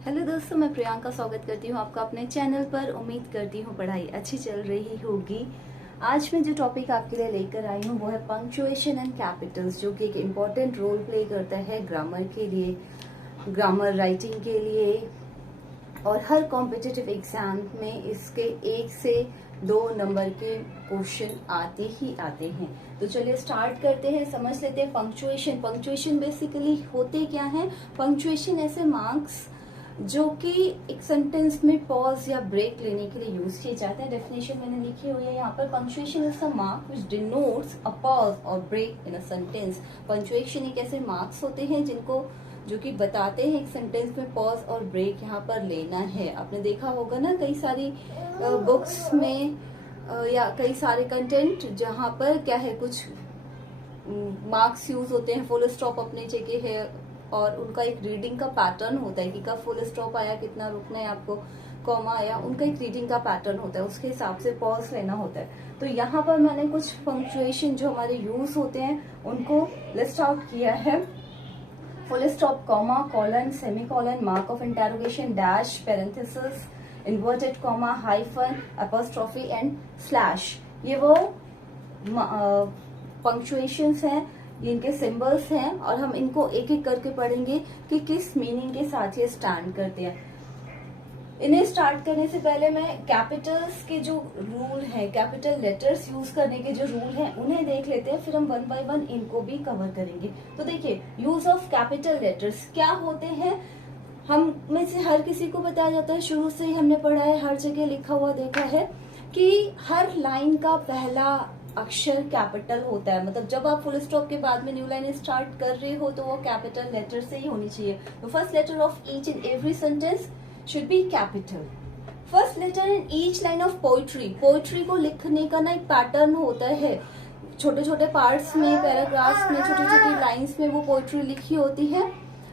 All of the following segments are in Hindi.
हेलो दोस्तों, मैं प्रियंका स्वागत करती हूँ आपका अपने चैनल पर। उम्मीद करती हूँ पढ़ाई अच्छी चल रही होगी। आज मैं जो टॉपिक आपके लिए लेकर आई हूँ वो है पंक्चुएशन एंड कैपिटल्स, जो कि एक इम्पॉर्टेंट रोल प्ले करता है ग्रामर के लिए, ग्रामर राइटिंग के लिए। और हर कॉम्पिटिटिव एग्जाम में इसके 1 से 2 नंबर के क्वेश्चन आते ही आते हैं। तो चलिए स्टार्ट करते हैं, समझ लेते हैं पंक्चुएशन। पंक्चुएशन बेसिकली होते क्या है? पंक्चुएशन ऐसे मार्क्स जो कि एक सेंटेंस में पॉज या ब्रेक लेने के लिए यूज किए जाते हैं। डेफिनेशन मैंने लिखी हुई है यहाँ पर। Punctuation is a mark which denotes a pause और break in a sentence. Punctuation एक ऐसे मार्क्स होते हैं जो कि बताते हैं एक सेंटेंस में पॉज और ब्रेक यहाँ पर लेना है। आपने देखा होगा ना कई सारी बुक्स में या कई सारे कंटेंट जहाँ पर क्या है, कुछ मार्क्स यूज होते हैं, फुल स्टॉप अपनी जगह है और उनका एक रीडिंग का पैटर्न होता है कि कब फुल स्टॉप आया, कितना रुकना है आपको, कॉमा आया, उनका एक रीडिंग का पैटर्न होता है, उसके हिसाब से पॉज लेना होता है। तो यहाँ पर मैंने कुछ पंक्चुएशन जो हमारे यूज होते हैं उनको लिस्ट आउट किया है। Full stop, comma, colon, semicolon, mark of interrogation, dash, parenthesis, inverted comma, hyphen, apostrophe and slash. ये वो पंक्चुएशंस हैं, ये इनके सिंबल्स हैं और हम इनको एक एक करके पढ़ेंगे कि किस मीनिंग के साथ ये स्टैंड करते हैं। इन्हें स्टार्ट करने से पहले मैं कैपिटल्स के जो रूल है, कैपिटल लेटर्स यूज करने के जो रूल हैं उन्हें देख लेते हैं, फिर हम 1 बाय 1 इनको भी कवर करेंगे। तो देखिए, यूज ऑफ कैपिटल लेटर्स क्या होते हैं, हम में से हर किसी को बताया जाता है, शुरू से ही हमने पढ़ा है, हर जगह लिखा हुआ देखा है कि हर लाइन का पहला अक्षर कैपिटल होता है। मतलब जब आप फुल स्टॉप के बाद में न्यू लाइन स्टार्ट कर रहे हो तो वो कैपिटल लेटर से ही होनी चाहिए। तो first letter of each and every sentence should be capital. First letter in each line of poetry. Poetry को लिखने का ना एक पैटर्न होता है, छोटे छोटे पार्ट्स में, पैराग्राफ्स में, छोटी छोटी लाइन्स में वो पोइट्री लिखी होती है।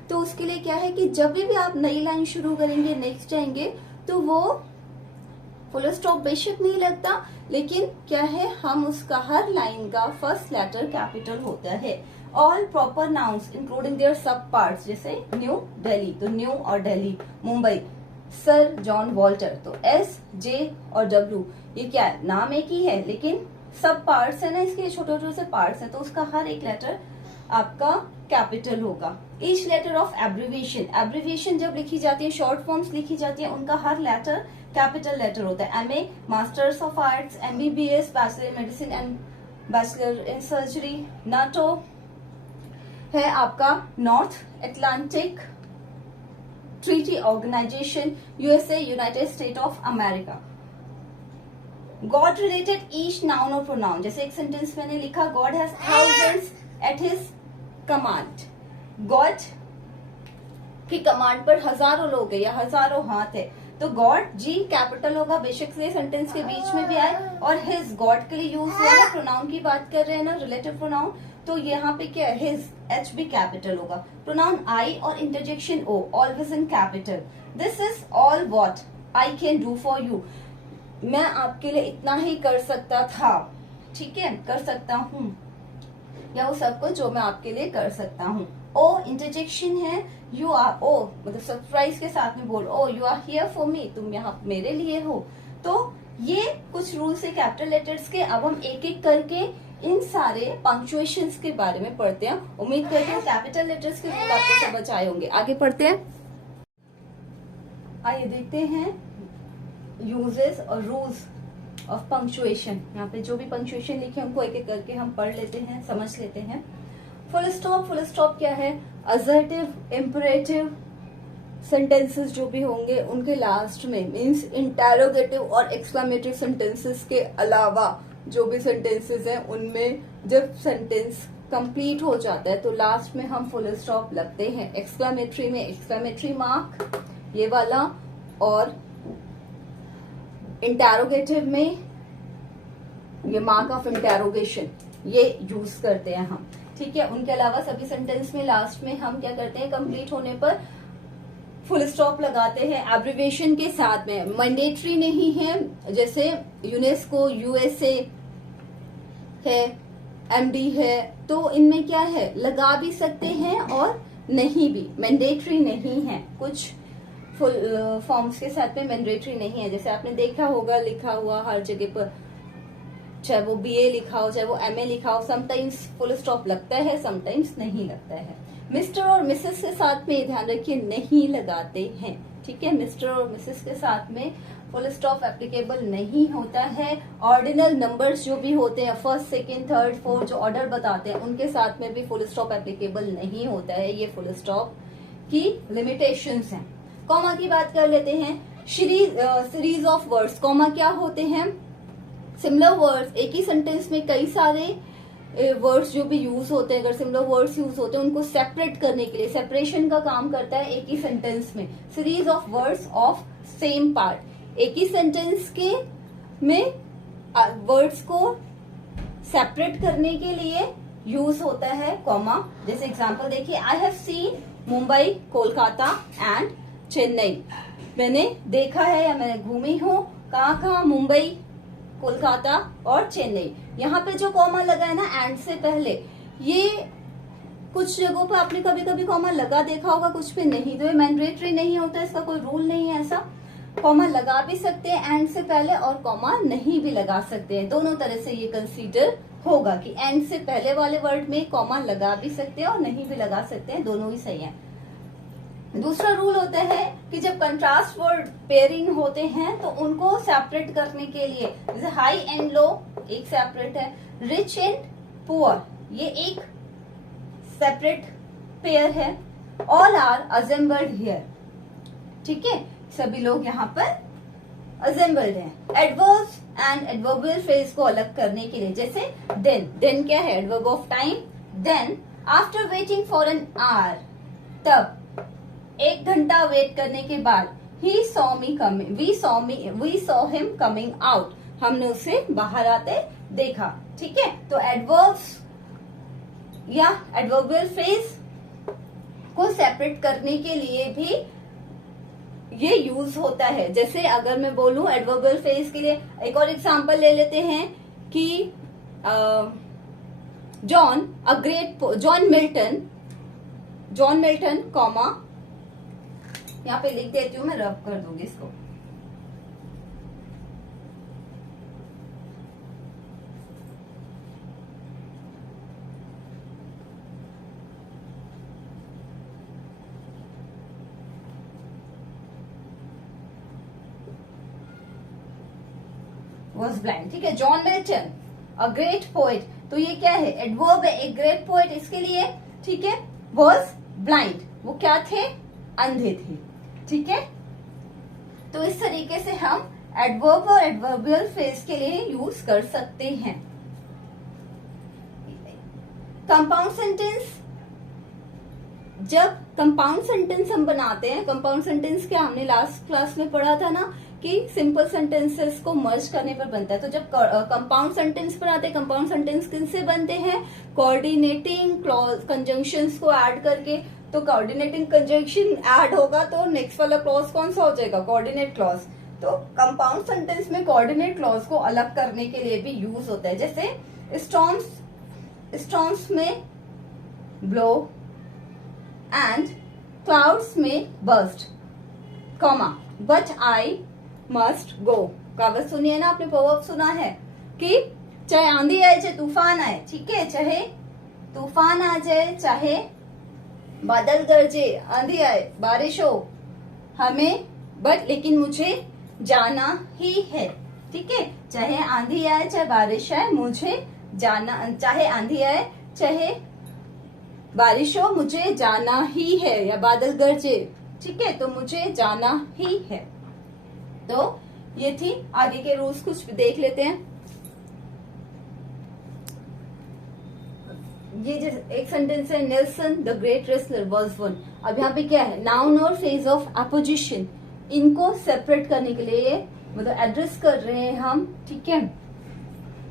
तो उसके लिए क्या है कि जब भी आप नई लाइन शुरू करेंगे, नेक्स्ट जाएंगे, तो वो फुल स्टॉप बेशक नहीं लगता, लेकिन क्या है, हम उसका हर लाइन का फर्स्ट लेटर कैपिटल होता है। All proper nouns including there सब पार्ट्स, जैसे न्यू दिल्ली, तो न्यू और Delhi, Mumbai, sir John Walter, तो एस, जे और डब्ल्यू, ये क्या है, नाम एक ही है लेकिन सब पार्ट्स है ना, इसके छोटे छोटे से पार्ट्स है, तो उसका हर एक लेटर आपका कैपिटल होगा। Each letter of abbreviation, abbreviation जब लिखी जाती है, शॉर्ट फॉर्म्स लिखी जाती है, उनका हर लेटर कैपिटल लेटर होता है। MA, masters of arts, MBBS, bachelor in medicine and bachelor in surgery. NATO है आपका North Atlantic Treaty Organization, USA, United State of America. God related each noun और प्रोनाउन, जैसे एक सेंटेंस मैंने लिखा, God has thousands at his command. God की कमांड पर हजारों लोग है या हजारों हाथ है, तो गॉड, जी कैपिटल होगा, बेशक से सेंटेंस के बीच में भी आए, और हिज, गॉड के लिए यूज हुआ है, प्रोनाउन की बात कर रहे हैं ना, रिलेटिव प्रोनाउन, तो यहाँ पे क्या है, हिज, एच भी कैपिटल होगा। प्रोनाउन आई और interjection O always in capital. This is all what I can do for you, मैं आपके लिए इतना ही कर सकता था, ठीक है, कर सकता हूँ, या वो सब कुछ जो मैं आपके लिए कर सकता हूँ। ओ इंटरजेक्शन है, यू आर, ओ मतलब सरप्राइज के साथ में बोल, oh you are here for me, तुम यहाँ मेरे लिए हो। तो ये कुछ रूल्स है कैपिटल लेटर्स के। अब हम एक एक करके इन सारे पंक्चुएशंस के बारे में पढ़ते हैं। उम्मीद करते हैं कैपिटल लेटर्स के रूल आपको समझ आए होंगे। आगे पढ़ते हैं, आइए देखते हैं यूजेस और रूल्स ऑफ पंक्चुएशन। यहाँ पे जो भी पंक्चुएशन लिखे उनको एक एक करके हम पढ़ लेते हैं, समझ लेते हैं। फुल स्टॉप, फुल स्टॉप क्या है, असर्टिव, इंपरेटिव सेंटेंसेस जो भी होंगे उनके लास्ट में, मींस इंटेरोगेटिव और एक्सक्लेमेटरी सेंटेंसेस के अलावा जो भी सेंटेंसेस हैं उनमें जब सेंटेंस कंप्लीट हो जाता है तो लास्ट में हम फुल स्टॉप लगते हैं। एक्सक्लेमेटरी में एक्सक्लेमेटरी मार्क ये वाला, और इंटेरोगेटिव में ये मार्क ऑफ इंटेरोगेशन ये यूज करते हैं हम, ठीक है। उनके अलावा सभी सेंटेंस में लास्ट में हम क्या करते हैं, कंप्लीट होने पर फुल स्टॉप लगाते हैं एब्रिविएशन के साथ में। मैंडेटरी नहीं है, जैसे यूनेस्को, यूएसए है, एमडी है, तो इनमें क्या है, लगा भी सकते हैं और नहीं भी, मैंडेटरी नहीं है। कुछ फुल फॉर्म्स के साथ में मैंडेटरी नहीं है। जैसे आपने देखा होगा लिखा हुआ हर जगह पर, चाहे वो बीए लिखा हो चाहे वो एमए लिखा हो, समटाइम्स फुल स्टॉप लगता है, समटाइम्स नहीं लगता है। मिस्टर और मिसेस के साथ में ध्यान रखिए नहीं लगाते हैं, ठीक है। मिस्टर और मिसेस के साथ में फुल स्टॉप एप्लीकेबल नहीं होता है। ऑर्डिनल नंबर्स जो भी होते हैं, फर्स्ट सेकंड थर्ड फोर्थ, जो ऑर्डर बताते हैं उनके साथ में भी फुल स्टॉप एप्लीकेबल नहीं होता है। ये फुल स्टॉप की लिमिटेशंस हैं। कॉमा की बात कर लेते हैं। सीरीज ऑफ वर्ड्स, कॉमा क्या होते हैं? सिमिलर वर्ड्स, एक ही सेंटेंस में कई सारे वर्ड्स जो भी यूज होते हैं, अगर सिमिलर वर्ड्स यूज होते हैं उनको सेपरेट करने के लिए, सेपरेशन का काम करता है एक ही सेंटेंस में। Series of words of same part, एक ही सेंटेंस के में वर्ड्स को सेपरेट करने के लिए यूज होता है कॉमा। जैसे एग्जांपल देखिए, I have seen Mumbai, Kolkata and Chennai. मैंने देखा है या मैंने घूमी हूँ कहाँ कहाँ, मुंबई, कोलकाता और चेन्नई। यहाँ पे जो कॉमा लगा है ना एंड से पहले, ये कुछ जगहों पर आपने कभी कभी कॉमा लगा देखा होगा, कुछ पे नहीं। तो ये मैंडेटरी नहीं होता, इसका कोई रूल नहीं है ऐसा। कॉमा लगा भी सकते हैं एंड से पहले और कॉमा नहीं भी लगा सकते हैं, दोनों तरह से ये कंसीडर होगा कि एंड से पहले वाले वर्ड में कॉमा लगा भी सकते हैं और नहीं भी लगा सकते हैं, दोनों ही सही है। दूसरा रूल होता है कि जब कंट्रास्ट वर्ड पेयरिंग होते हैं तो उनको सेपरेट करने के लिए, जैसे हाई एंड लो एक सेपरेट है, रिच एंड पुअर ये एक सेपरेट पेयर है, ऑल आर असेंबल्ड हियर, ठीक है, सभी लोग यहाँ पर असेंबल्ड हैं। एडवर्ब्स एंड एडवर्बियल फ्रेज को अलग करने के लिए, जैसे देन, देन क्या है? Adverb of time. Then after waiting for an hour, तब एक घंटा वेट करने के बाद, he saw me coming, we saw him coming out, हमने उसे बाहर आते देखा, ठीक है। तो एडवर्ब्स या एडवर्बियल फ्रेज को सेपरेट करने के लिए भी ये यूज होता है। जैसे अगर मैं बोलूं एडवर्बियल फ्रेज के लिए, एक और एग्जांपल ले लेते हैं कि जॉन मिल्टन कॉमा, यहाँ पे लिख देती हूँ, मैं रब कर दूंगी इसको। वॉज ब्लाइंड, ठीक है। John Milton a great poet, तो ये क्या है? एडवर्ब है, एक ग्रेट पोएट, इसके लिए, ठीक है। वॉज ब्लाइंड, वो क्या थे? अंधे थे, ठीक है। तो इस तरीके से हम एडवर्ब और एडवर्बियल फ्रेज के लिए यूज कर सकते हैं। कंपाउंड सेंटेंस, जब कंपाउंड सेंटेंस हम बनाते हैं, कंपाउंड सेंटेंस क्या हमने लास्ट क्लास में पढ़ा था ना कि सिंपल सेंटेंसेस को मर्ज करने पर बनता है। तो जब कंपाउंड सेंटेंस बनाते हैं, कंपाउंड सेंटेंस किनसे बनते हैं? कोऑर्डिनेटिंग क्लॉज कंजंक्शंस को ऐड करके। तो कोऑर्डिनेटिंग कंजंक्शन ऐड होगा तो नेक्स्ट वाला क्लॉज कौन सा हो जाएगा? Coordinate clause. तो कंपाउंड सेंटेंस में कोऑर्डिनेट क्लॉज को अलग करने के लिए भी यूज होता है। जैसे स्टॉर्म्स में ब्लो एंड क्लाउड्स में burst, comma, but I must go. कहावत सुनी है ना आपने, प्रोवर्ब सुना है कि चाहे आंधी आए चाहे तूफान आए, ठीक है, चाहे तूफान आ जाए, चाहे बादल गरजे, आंधी आए, बारिश हो, हमें लेकिन मुझे जाना ही है, ठीक है। चाहे आंधी आए चाहे बारिश आए, मुझे जाना, चाहे आंधी आए चाहे बारिश हो, मुझे जाना ही है, या बादल गरजे, ठीक है, तो मुझे जाना ही है। तो ये थी, आगे के रूल्स कुछ देख लेते हैं। ये एक सेंटेंस है, Nelson the great wrestler was one. अब यहाँ पे क्या है? नाउन और फ्रेज ऑफ अपोजिशन, इनको सेपरेट करने के लिए मतलब एड्रेस कर रहे हैं हम, ठीक है।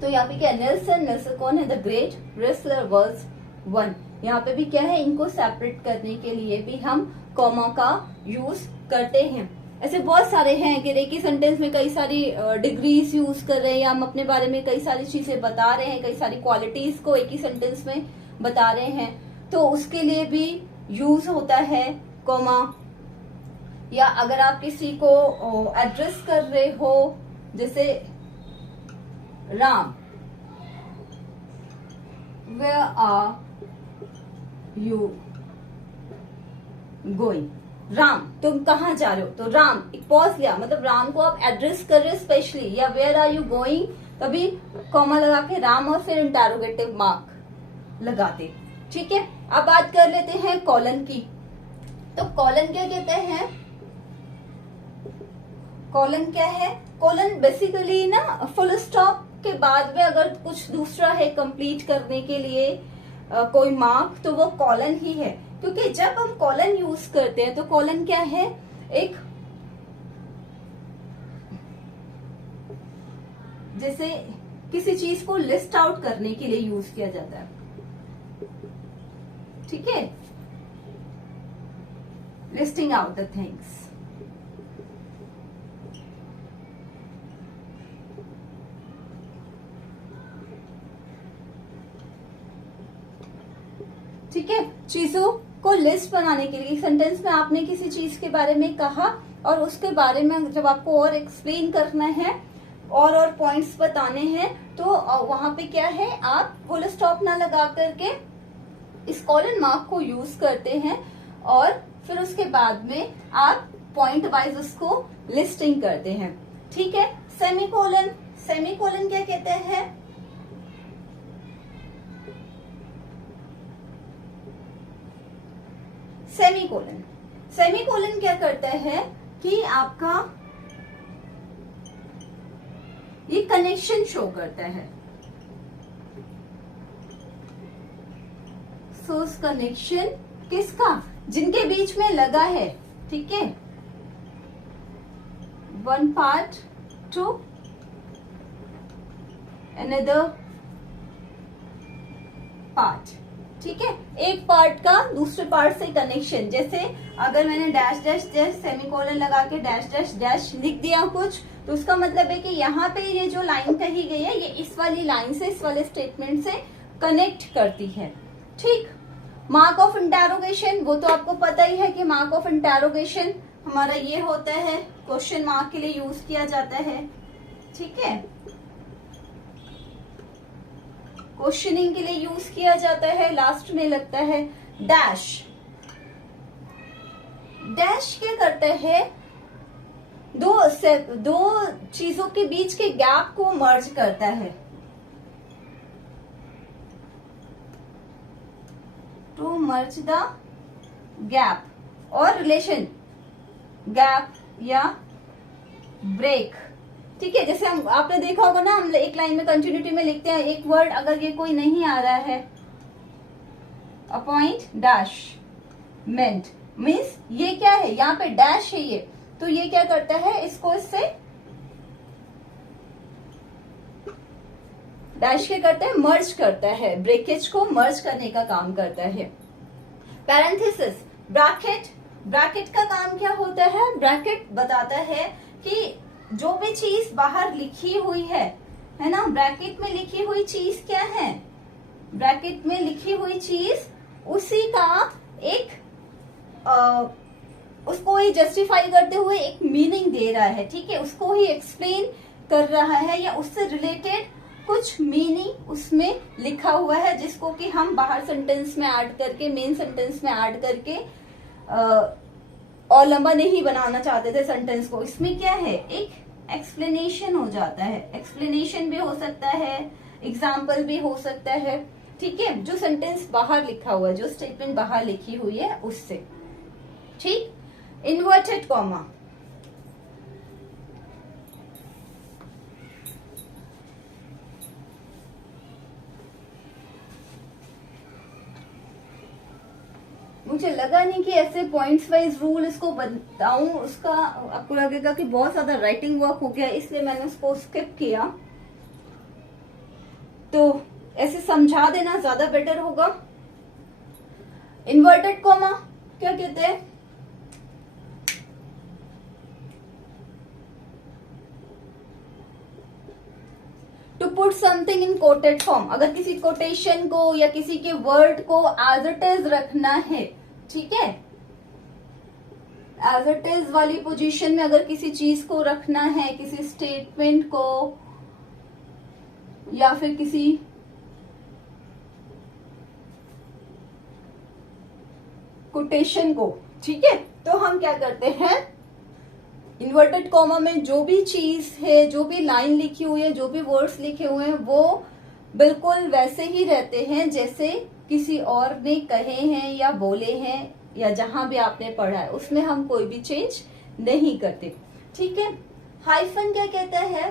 तो यहाँ पे क्या है? नेल्सन कौन है? The great wrestler was one. यहाँ पे भी क्या है? इनको सेपरेट करने के लिए भी हम कॉमा का यूज करते हैं। ऐसे बहुत सारे हैं कि एक ही सेंटेंस में कई सारी डिग्रीज यूज कर रहे हैं, या हम अपने बारे में कई सारी चीजें बता रहे हैं, कई सारी क्वालिटीज को एक ही सेंटेंस में बता रहे हैं, तो उसके लिए भी यूज होता है कॉमा। या अगर आप किसी को एड्रेस कर रहे हो, जैसे Ram, where are you going, Ram तुम कहाँ जा रहे हो, तो राम एक पॉज लिया, मतलब राम को आप एड्रेस कर रहे हो स्पेशली, या वेयर आर यू गोइंग तभी कॉमा लगा के राम और फिर इंटरोगेटिव मार्क लगाते। ठीक है, अब बात कर लेते हैं कॉलन की। तो कॉलन क्या कहते हैं, कॉलन क्या है, कॉलन बेसिकली ना फुल स्टॉप के बाद में अगर कुछ दूसरा है कंप्लीट करने के लिए कोई मार्क, तो वो कॉलन ही है। क्योंकि जब हम कॉलन यूज करते हैं तो कॉलन क्या है, एक जैसे किसी चीज को लिस्ट आउट करने के लिए यूज किया जाता है। ठीक है, लिस्टिंग आउट द थिंग्स। ठीक है, चीजों को लिस्ट बनाने के लिए सेंटेंस में आपने किसी चीज के बारे में कहा और उसके बारे में जब आपको और एक्सप्लेन करना है और पॉइंट्स बताने हैं, तो वहां पे क्या है, आप फुल स्टॉप ना लगा करके इस कॉलन मार्क को यूज करते हैं और फिर उसके बाद में आप पॉइंट वाइज उसको लिस्टिंग करते हैं। ठीक है, सेमीकोलन, सेमीकोलन क्या कहते हैं, सेमीकोलन, सेमीकोलन क्या करता है कि आपका ये कनेक्शन शो करता है, सोर्स कनेक्शन किसका, जिनके बीच में लगा है। ठीक है, one part two another part. ठीक है, एक पार्ट का दूसरे पार्ट से कनेक्शन, जैसे अगर मैंने डैश डैश डैश सेमीकोलन लगा के डैश डैश डैश लिख दिया कुछ, तो उसका मतलब है कि यहाँ पे ये जो लाइन कही गई है ये इस वाली लाइन से, इस वाले स्टेटमेंट से कनेक्ट करती है। ठीक, मार्क ऑफ इंटेरोगेशन, वो तो आपको पता ही है कि मार्क ऑफ इंटेरोगेशन हमारा ये होता है, क्वेश्चन मार्क के लिए यूज किया जाता है। ठीक है, क्वेश्चनिंग के लिए यूज किया जाता है, लास्ट में लगता है डैश। डैश क्या करता है, दो चीजों के बीच के गैप को मर्ज करता है, टू मर्ज द गैप, और रिलेशन गैप या ब्रेक। ठीक है, जैसे हम आपने देखा होगा ना, हम एक लाइन में कंटिन्यूटी में लिखते हैं एक वर्ड, अगर ये कोई नहीं आ रहा है, अपॉइंट डैश मेंट, मीन्स ये क्या है, यहाँ पे डैश है ये, तो ये क्या करता है, इसको इससे डैश क्या करता है, मर्ज करता है, ब्रेकेज को मर्ज करने का काम करता है। पैरेंथेसिस, ब्रैकेट, ब्रैकेट का काम क्या होता है, ब्रैकेट बताता है कि जो भी चीज बाहर लिखी हुई है ना, ब्रैकेट में लिखी हुई चीज क्या है, ब्रैकेट में लिखी हुई चीज उसी का एक उसको ही जस्टिफाई करते हुए एक मीनिंग दे रहा है। ठीक है, उसको ही एक्सप्लेन कर रहा है या उससे रिलेटेड कुछ मीनिंग उसमें लिखा हुआ है, जिसको कि हम बाहर सेंटेंस में ऐड करके, मेन सेंटेंस में ऐड करके और लंबा नहीं बनाना चाहते थे सेंटेंस को। इसमें क्या है, एक एक्सप्लेनेशन हो जाता है, एक्सप्लेनेशन भी हो सकता है, एग्जाम्पल भी हो सकता है। ठीक है, जो सेंटेंस बाहर लिखा हुआ है, जो स्टेटमेंट बाहर लिखी हुई है उससे। ठीक, इन्वर्टेड कॉमा, मुझे लगा नहीं कि ऐसे पॉइंट्स वाइज रूल इसको बताऊं, उसका आपको लगेगा कि बहुत ज्यादा राइटिंग वर्क हो गया, इसलिए मैंने उसको स्किप किया। तो ऐसे समझा देना ज्यादा बेटर होगा। इन्वर्टेड कॉमा क्या कहते हैं, to put something in quoted form, अगर किसी कोटेशन को या किसी के वर्ड को एज इट इज रखना है, ठीक है, एज इट इज वाली पोजीशन में अगर किसी चीज को रखना है, किसी स्टेटमेंट को या फिर किसी कोटेशन को, ठीक है, तो हम क्या करते हैं, इन्वर्टेड कॉमा में जो भी चीज है, जो भी लाइन लिखी हुई है, जो भी वर्ड्स लिखे हुए हैं, वो बिल्कुल वैसे ही रहते हैं जैसे किसी और ने कहे हैं या बोले हैं या जहां भी आपने पढ़ा है, उसमें हम कोई भी चेंज नहीं करते, ठीक है। हाइफन क्या कहता है,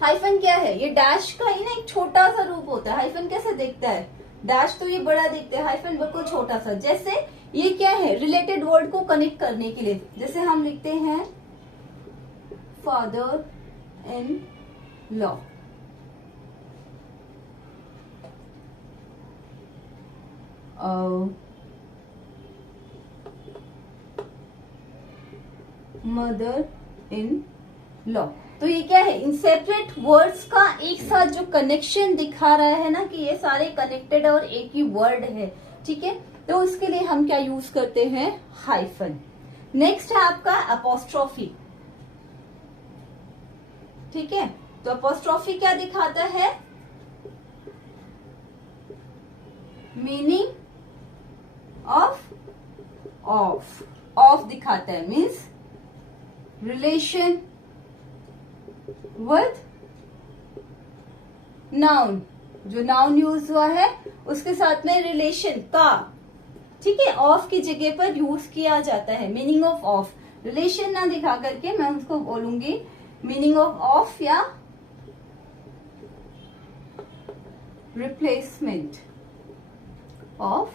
हाइफन क्या है, ये डैश का ही ना एक छोटा सा रूप होता है। हाइफन कैसे दिखता है, डैश तो ये बड़ा दिखता है, हाइफन बिल्कुल छोटा सा। जैसे ये क्या है, रिलेटेड वर्ड को कनेक्ट करने के लिए, जैसे हम लिखते हैं father in law, mother in law, तो ये क्या है, इन सेपरेट वर्ड्स का एक साथ जो कनेक्शन दिखा रहा है ना, कि ये सारे कनेक्टेड और एक ही वर्ड है, ठीक है। तो इसके लिए हम क्या यूज करते हैं, हाइफन। नेक्स्ट है आपका अपोस्ट्रोफी, ठीक है। तो अपोस्ट्रोफी क्या दिखाता है, मीनिंग ऑफ दिखाता है, मीन्स रिलेशन विद नाउन, जो नाउन यूज हुआ है उसके साथ में रिलेशन का, ठीक है, ऑफ की जगह पर यूज किया जाता है। मीनिंग ऑफ रिलेशन ना दिखा करके मैं उसको बोलूंगी मीनिंग ऑफ या रिप्लेसमेंट ऑफ,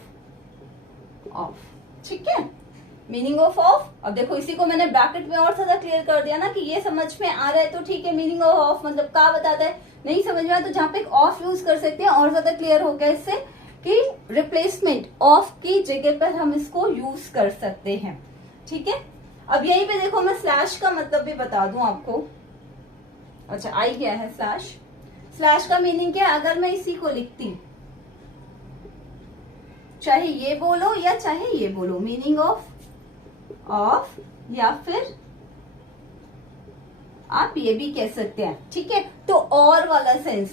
ठीक है, मीनिंग ऑफ। अब देखो इसी को मैंने ब्रैकेट में और ज्यादा क्लियर कर दिया ना, कि ये समझ में आ रहा है तो ठीक है, मीनिंग ऑफ मतलब का बताता है, नहीं समझ में आया तो जहां पे ऑफ यूज कर सकते हैं, और ज्यादा क्लियर हो गया इससे कि रिप्लेसमेंट ऑफ की जगह पर हम इसको यूज कर सकते हैं, ठीक है। अब यहीं पे देखो मैं स्लैश का मतलब भी बता दूं आपको। अच्छा, आई गया है स्लैश। स्लैश का मीनिंग क्या है, अगर मैं इसी को लिखती, चाहे ये बोलो या चाहे ये बोलो, मीनिंग ऑफ या फिर आप ये भी कह सकते हैं, ठीक है। तो और वाला सेंस,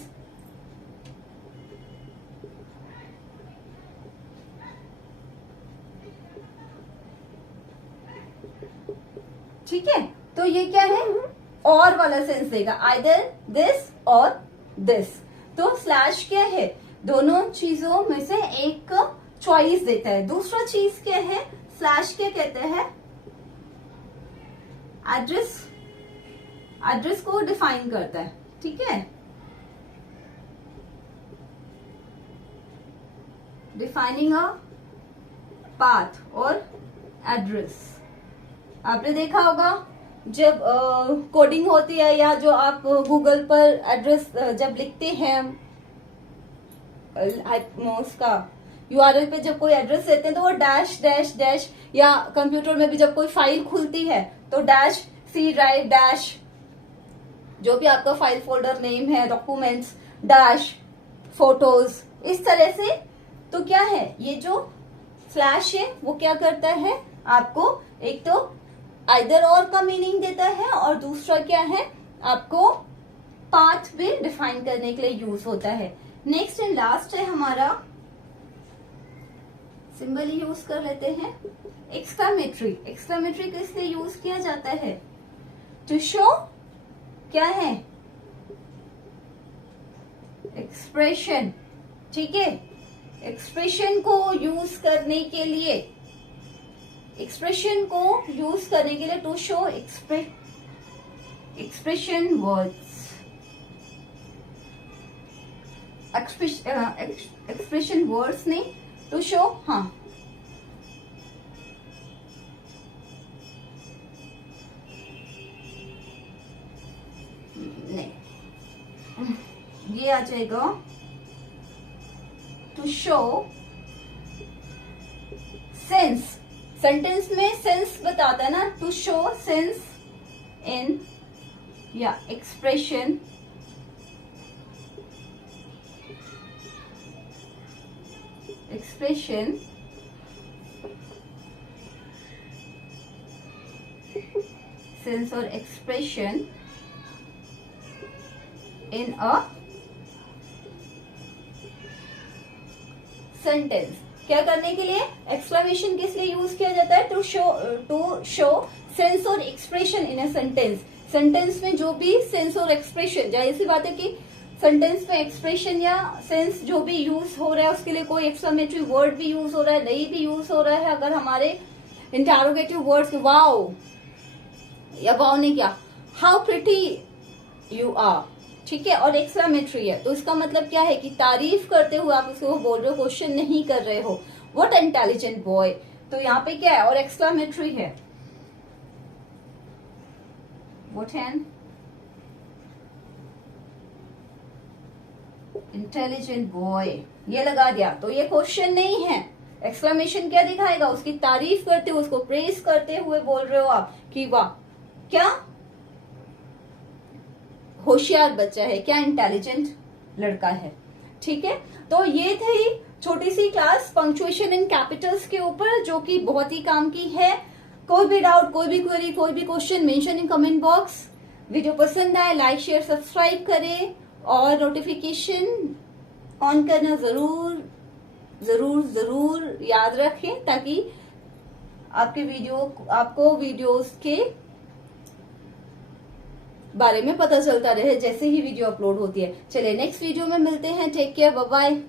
ठीक है, तो ये क्या है, और वाला सेंस देगा, आइदर दिस और दिस। तो स्लैश क्या है, दोनों चीजों में से एक चॉइस देता है। दूसरा चीज क्या है, स्लैश क्या कहता है, एड्रेस को डिफाइन करता है, ठीक है, डिफाइनिंग अ पाथ और एड्रेस। आपने देखा होगा जब कोडिंग होती है, या जो आप गूगल पर एड्रेस जब लिखते हैं, उसका यूआरएल पे जब कोई एड्रेस देते हैं तो वो डैश डैश डैश, या कंप्यूटर में भी जब कोई फाइल खुलती है तो डैश सी ड्राइव डैश, जो भी आपका फाइल फोल्डर नेम है, डॉक्यूमेंट्स डैश फोटोज, इस तरह से। तो क्या है, ये जो स्लैश है वो क्या करता है, आपको एक तो आइदर और का मीनिंग देता है, और दूसरा क्या है, आपको पाथ भी डिफाइन करने के लिए यूज होता है। नेक्स्ट एंड लास्ट है हमारा, सिंबल यूज कर लेते हैं, एक्सक्लामेटरी। एक्सक्लामेटरी किस लिए यूज किया जाता है, टू शो क्या है, एक्सप्रेशन, ठीक है। एक्सप्रेशन को यूज करने के लिए, एक्सप्रेशन को यूज करने के लिए, to show expression words, expression words नहीं, टू शो, हाँ, नहीं, ये आ जाएगा टू शो सेंस। सेंटेंस में सेंस बताता है ना, टू शो सेंस इन या एक्सप्रेशन, सेंस और एक्सप्रेशन इन अ सेंटेंस। क्या करने के लिए? एक्सक्लेमेशन किस लिए यूज किया जाता है? टू शो सेंस और expression in a sentence. Sentence में जो भी सेंस और एक्सप्रेशन, जाहिर सी बात है कि सेंटेंस में एक्सप्रेशन या सेंस जो भी यूज हो रहा है उसके लिए कोई एक्सक्लेमेटरी वर्ड भी यूज हो रहा है, नहीं भी यूज हो रहा है। अगर हमारे इंटरोगेटिव वर्ड्स वाओ या वाओ ने क्या, हाउ प्रिटी यू आर, ठीक है, और एक्सक्लेमेटरी है, तो इसका मतलब क्या है कि तारीफ करते हुए आप उसको बोल रहे हो, क्वेश्चन नहीं कर रहे हो। व्हाट इंटेलिजेंट बॉय, तो यहाँ पे क्या है, और एक्सक्लेमेटरी है। व्हाट एन इंटेलिजेंट बॉय, ये लगा दिया तो ये क्वेश्चन नहीं है। एक्सक्लेमेशन क्या दिखाएगा? उसकी तारीफ करते हुए, उसको प्रेज करते हुए बोल रहे हो आप कि वाह क्या होशियार बच्चा है, क्या इंटेलिजेंट लड़का है। ठीक है, तो ये थी छोटी सी क्लास पंक्चुएशन इन कैपिटल्स के ऊपर, जो कि बहुत ही काम की है। कोई भी डाउट, कोई भी क्वेरी, कोई भी question mention in comment box. Video पसंद आए लाइक शेयर सब्सक्राइब करें और नोटिफिकेशन ऑन करना जरूर जरूर जरूर याद रखें, ताकि आपको वीडियोस के बारे में पता चलता रहे जैसे ही वीडियो अपलोड होती है। चलिए नेक्स्ट वीडियो में मिलते हैं। Take care, bye bye.